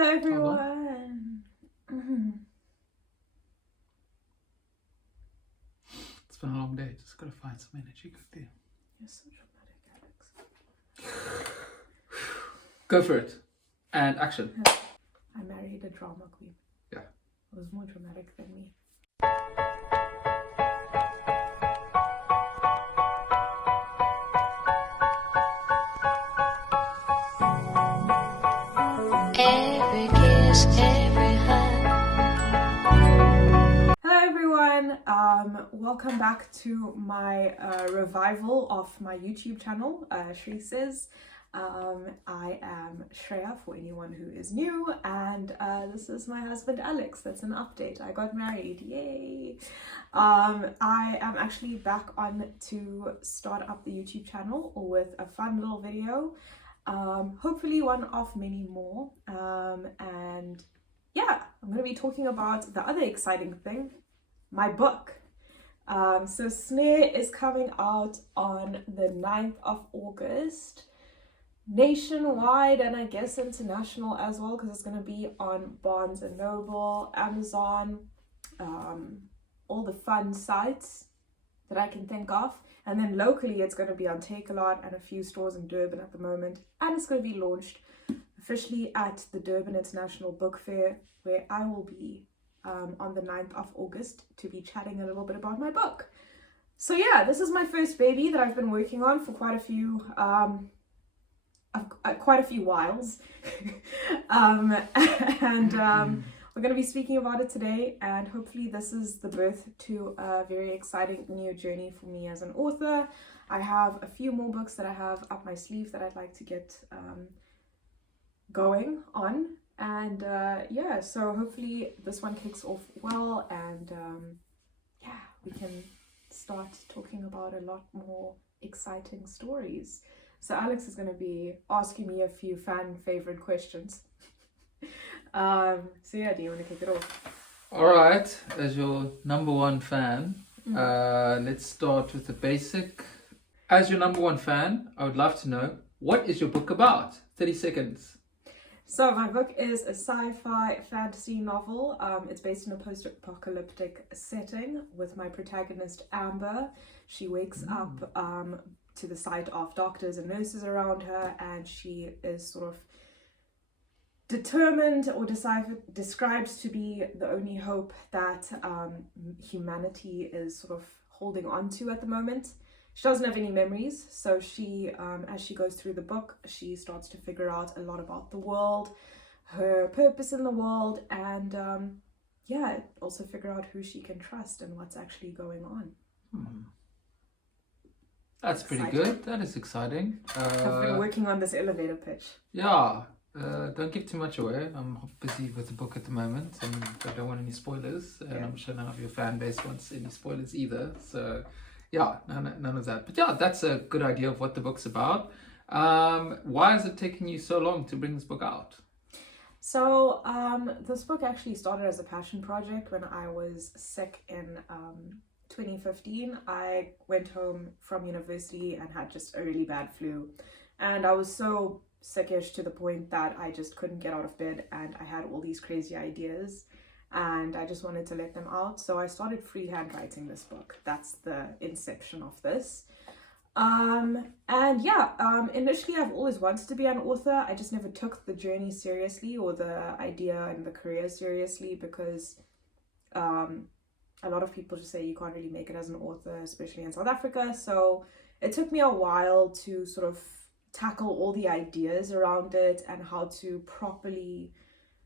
Hello everyone. It's been a long day. Just gotta find some energy quickly. You're so dramatic, Alex. Go for it. And action. I married a drama queen. Yeah. It was more dramatic than me. Every kiss, every hug. Hello everyone. Welcome back to my revival of my YouTube channel, Shresays. I am Shreya for anyone who is new, and this is my husband Alex. That's an update. I got married. Yay! I am actually back on to start up the YouTube channel with a fun little video. Hopefully one of many more. And yeah, I'm going to be talking about the other exciting thing, my book. So Snare is coming out on the 9th of August, nationwide, and I guess international as well, because it's going to be on Barnes & Noble, Amazon, all the fun sites that I can think of. And then locally it's going to be on Takealot and a few stores in Durban at the moment, and it's going to be launched officially at the Durban International Book Fair, where I will be on the 9th of August to be chatting a little bit about my book. So yeah, this is my first baby that I've been working on for quite a few whiles. We're going to be speaking about it today, and hopefully this is the birth to a very exciting new journey for me as an author. I have a few more books that I have up my sleeve that I'd like to get going on, and yeah, so hopefully this one kicks off well, and yeah, we can start talking about a lot more exciting stories. So Alex is going to be asking me a few fan favorite questions. So yeah, do you want to kick it off? Alright, as your number one fan, let's start with the basic. As your number one fan, I would love to know, what is your book about? 30 seconds. So my book is a sci-fi fantasy novel. It's based in a post-apocalyptic setting with my protagonist Amber. She wakes up to the sight of doctors and nurses around her, and she is sort of determined, or describes to be the only hope that humanity is sort of holding on to at the moment. She doesn't have any memories, so she, as she goes through the book, she starts to figure out a lot about the world, her purpose in the world, and yeah, also figure out who she can trust and what's actually going on. That's pretty good. That is exciting. I've been working on this elevator pitch. Yeah. Don't give too much away. I'm busy with the book at the moment, and I don't want any spoilers, and I'm sure none of your fan base wants any spoilers either, so yeah, none of that. But yeah, that's a good idea of what the book's about. Why is it taking you so long to bring this book out? So this book actually started as a passion project when I was sick in 2015. I went home from university and had just a really bad flu, and I was so sickish to the point that I just couldn't get out of bed, and I had all these crazy ideas and I just wanted to let them out. So I started freehand writing this book. That's the inception of this. And yeah, initially I've always wanted to be an author. I just never took the journey seriously, or the idea and the career seriously, because a lot of people just say you can't really make it as an author, especially in South Africa. So it took me a while to sort of tackle all the ideas around it and how to properly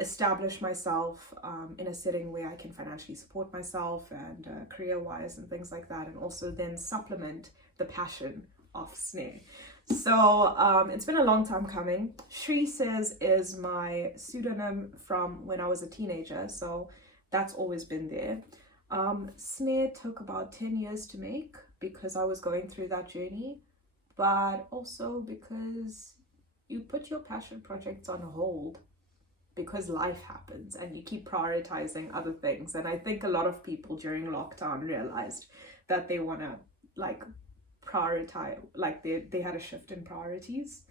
establish myself in a setting where I can financially support myself and career-wise and things like that, and also then supplement the passion of Snare. So it's been a long time coming. Shresays is my pseudonym from when I was a teenager, so that's always been there. Snare took about 10 years to make because I was going through that journey, but also because you put your passion projects on hold because life happens and you keep prioritizing other things. And I think a lot of people during lockdown realized that they want to like prioritize, like they had a shift in priorities.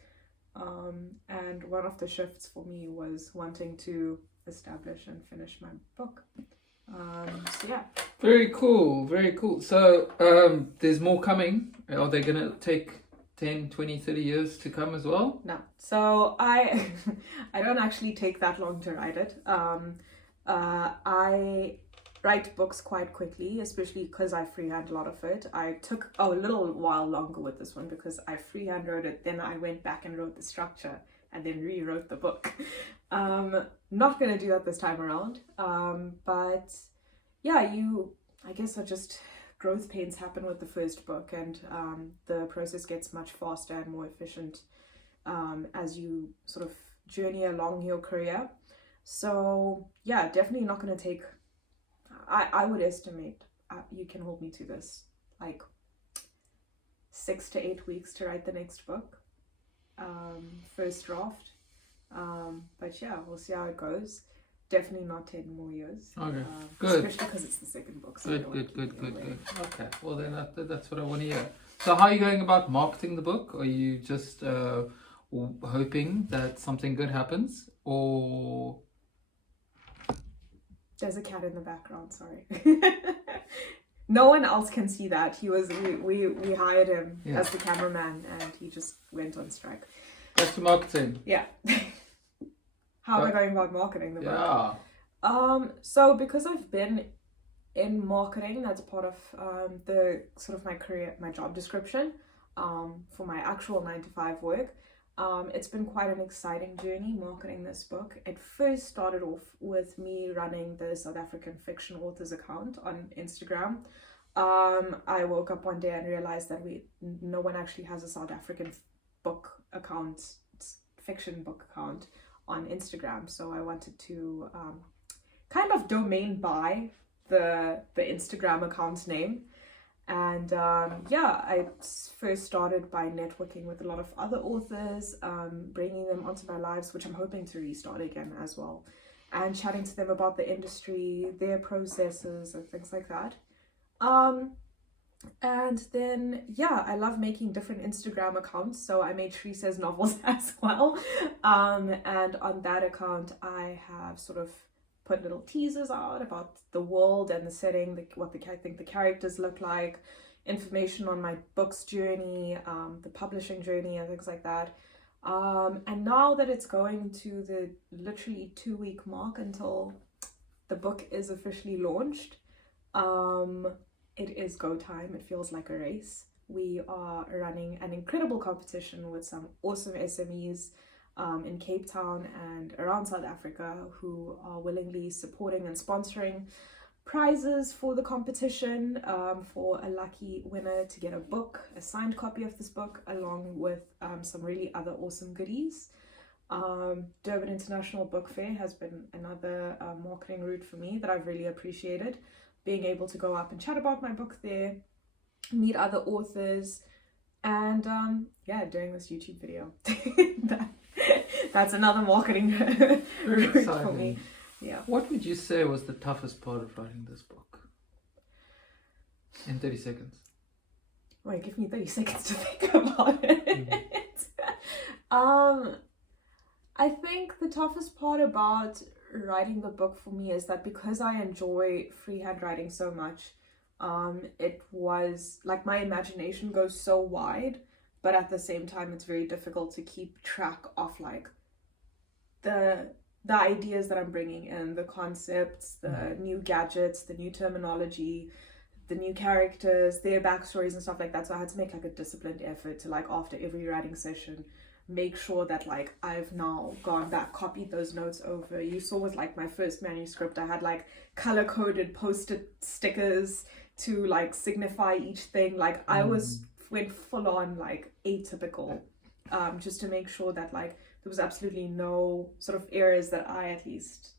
And one of the shifts for me was wanting to establish and finish my book. So yeah. Very cool, very cool. So there's more coming. Are they going to take 10, 20, 30 years to come as well? No. So I don't actually take that long to write it. I write books quite quickly, especially because I freehand a lot of it. I took a little while longer with this one because I freehand wrote it, then I went back and wrote the structure and then rewrote the book. Not gonna do that this time around. But yeah, I guess are just growth pains happen with the first book, and the process gets much faster and more efficient as you sort of journey along your career. So yeah, definitely not gonna take, I would estimate, you can hold me to this, like 6 to 8 weeks to write the next book, first draft. But yeah, we'll see how it goes. Definitely not 10 more years. Okay, good. Especially because it's the second book. So Good. Okay, well then that's what I want to hear. So how are you going about marketing the book? Are you just hoping that something good happens, or... There's a cat in the background, sorry. No one else can see that. We hired him as the cameraman and he just went on strike. That's the marketing. Yeah. How am I going about marketing the book? Yeah. So because I've been in marketing, that's part of the sort of my career, my job description for my actual 9-to-5 work. It's been quite an exciting journey marketing this book. It first started off with me running the South African fiction authors account on Instagram. I woke up one day and realized that no one actually has a South African book account, fiction book account on Instagram. So I wanted to kind of domain buy the Instagram account name. And I first started by networking with a lot of other authors, bringing them onto my lives, which I'm hoping to restart again as well, and chatting to them about the industry, their processes and things like that. And then, I love making different Instagram accounts. So I made Shresays novels as well. And on that account, I have sort of put little teasers out about the world and the setting, I think the characters look like, information on my book's journey, the publishing journey and things like that. And now that it's going to the literally 2-week mark until the book is officially launched, it is go time. It feels like a race. We are running an incredible competition with some awesome SMEs in Cape Town and around South Africa who are willingly supporting and sponsoring prizes for the competition, for a lucky winner to get a book, a signed copy of this book, along with some really other awesome goodies. Durban International Book Fair has been another marketing route for me that I've really appreciated, being able to go up and chat about my book there, meet other authors, and doing this YouTube video. That's another marketing route for me. Yeah. What would you say was the toughest part of writing this book? In 30 seconds. Wait, give me 30 seconds to think about it. I think the toughest part about writing the book for me is that because I enjoy freehand writing so much, it was like my imagination goes so wide, but at the same time it's very difficult to keep track of like the ideas that I'm bringing in, the concepts, the new gadgets, the new terminology, the new characters, their backstories and stuff like that. So I had to make like a disciplined effort to, like, after every writing session, make sure that like I've now gone back, copied those notes over. You saw with like my first manuscript, I had like color-coded post-it stickers to like signify each thing. Like I went full on like atypical, just to make sure that like there was absolutely no sort of errors that I at least,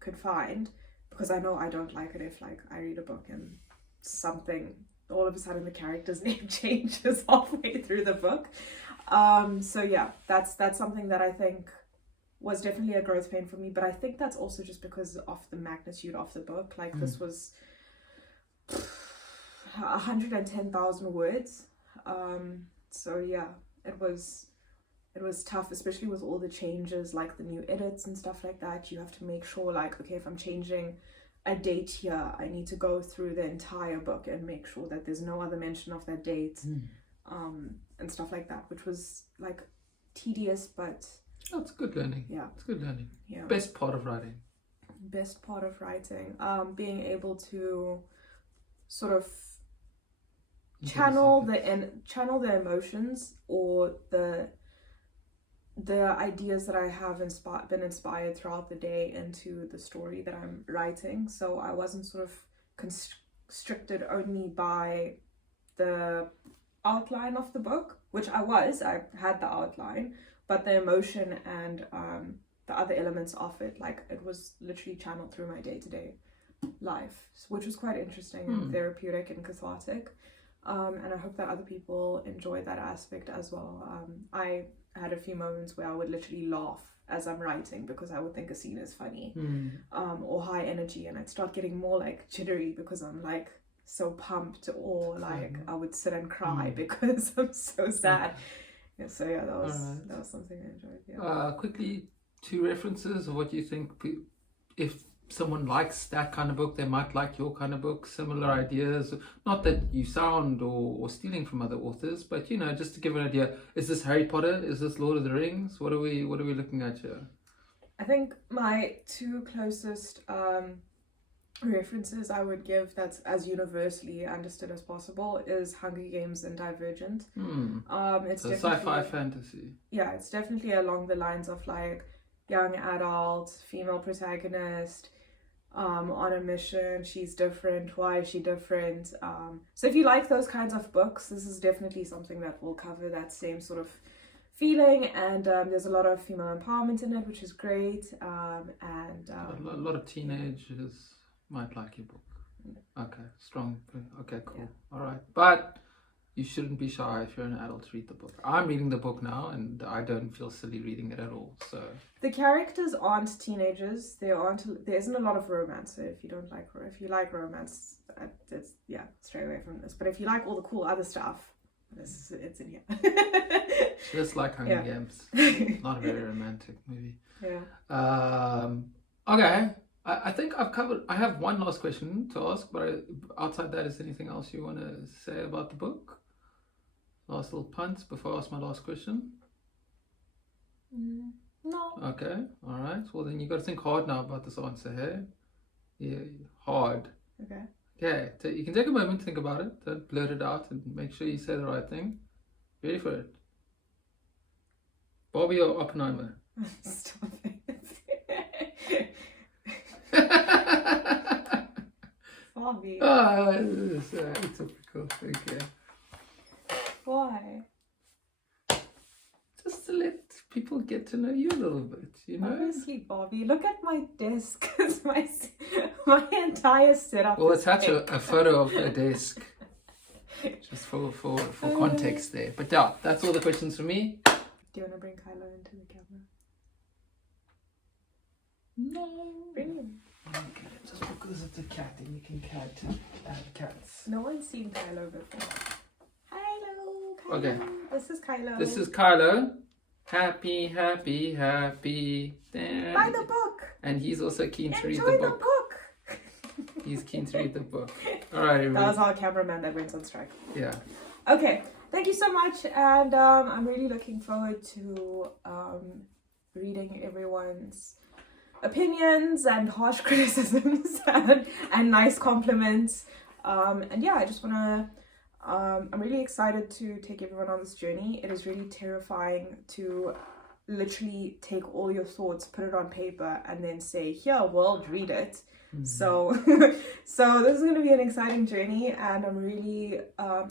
could find, because I know I don't like it if like I read a book and something, all of a sudden the character's name changes halfway through the book. So yeah, that's something that I think was definitely a growth pain for me, but I think that's also just because of the magnitude of the book. Like this was 110,000 words. So yeah, it was tough, especially with all the changes, like the new edits and stuff like that. You have to make sure, like, okay, if I'm changing a date here, I need to go through the entire book and make sure that there's no other mention of that date, and stuff like that, which was like tedious, but That's good learning. yeah, It's good learning. yeah. Best part of writing. Best part of writing, being able to sort of channel the emotions or the ideas that I have been inspired throughout the day into the story that I'm writing. So I wasn't sort of constricted only by the outline of the book, which I had the outline, but the emotion and the other elements of it, like, it was literally channeled through my day-to-day life, which was quite interesting and therapeutic and cathartic. And I hope that other people enjoy that aspect as well. I had a few moments where I would literally laugh as I'm writing because I would think a scene is funny, or high energy, and I'd start getting more like jittery because I'm like so pumped, or like I would sit and cry because I'm so sad. Yeah, so yeah, that was something I enjoyed. Yeah. Quickly, 2 references of what you think if someone likes that kind of book, they might like your kind of book, similar ideas. Not that you sound or stealing from other authors, but just to give an idea. Is this Harry Potter? Is this Lord of the Rings? What are we looking at here? I think my 2 closest references I would give that's as universally understood as possible is Hunger Games and Divergent. It's so sci-fi fantasy. Yeah, it's definitely along the lines of like young adult, female protagonist, on a mission. She's different. Why is she different? So if you like those kinds of books, this is definitely something that will cover that same sort of feeling. And there's a lot of female empowerment in it, which is great. And a lot of teenagers might like your book. Okay, strong. Okay, cool. Yeah. All right, but you shouldn't be shy if you're an adult to read the book. I'm reading the book now, and I don't feel silly reading it at all. So the characters aren't teenagers. There isn't a lot of romance. So if you like romance, stray away from this. But if you like all the cool other stuff, it's in here. Just like Hunger Games. Not a very romantic movie. Yeah. Okay. I think I've covered. I have one last question to ask, but outside that, is there anything else you want to say about the book? Last little punt before I ask my last question. No. Okay. All right. Well, then you got to think hard now about this answer, hey? Yeah, hard. Okay. Okay. So you can take a moment to think about it. Don't blurt it out, and make sure you say the right thing. Ready for it? Barbie or Oppenheimer? Stop it. Barbie. Oh, it's typical. Okay. Why? Just to let people get to know you a little bit, Obviously, Barbie. Look at my desk. It's my entire setup. Well, attach a photo of the desk. Just for context there. But yeah, that's all the questions for me. Do you want to bring Kylo into the camera? No. Bring him. Okay, just because it's a cat and you can add cats. No one's seen Kylo before. Hello, Kylo. Okay. This is Kylo. This is Kylo. Happy, happy, happy. Buy the book. And he's also keen to read the Enjoy book. the book. He's keen to read the book. All right, everybody. That was our cameraman that went on strike. Yeah. Okay. Thank you so much, and I'm really looking forward to reading everyone's opinions and harsh criticisms and nice compliments. And yeah, I just want to I'm really excited to take everyone on this journey. It is really terrifying to literally take all your thoughts, put it on paper, and then say, here, world, read it. So so this is going to be an exciting journey, and I'm really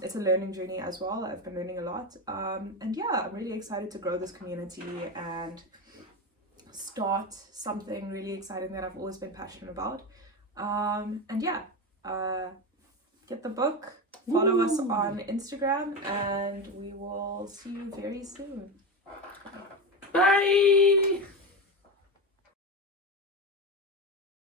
it's a learning journey as well. I've been learning a lot, and yeah, I'm really excited to grow this community and start something really exciting that I've always been passionate about. And yeah, get the book, follow us on Instagram, and we will see you very soon. Bye.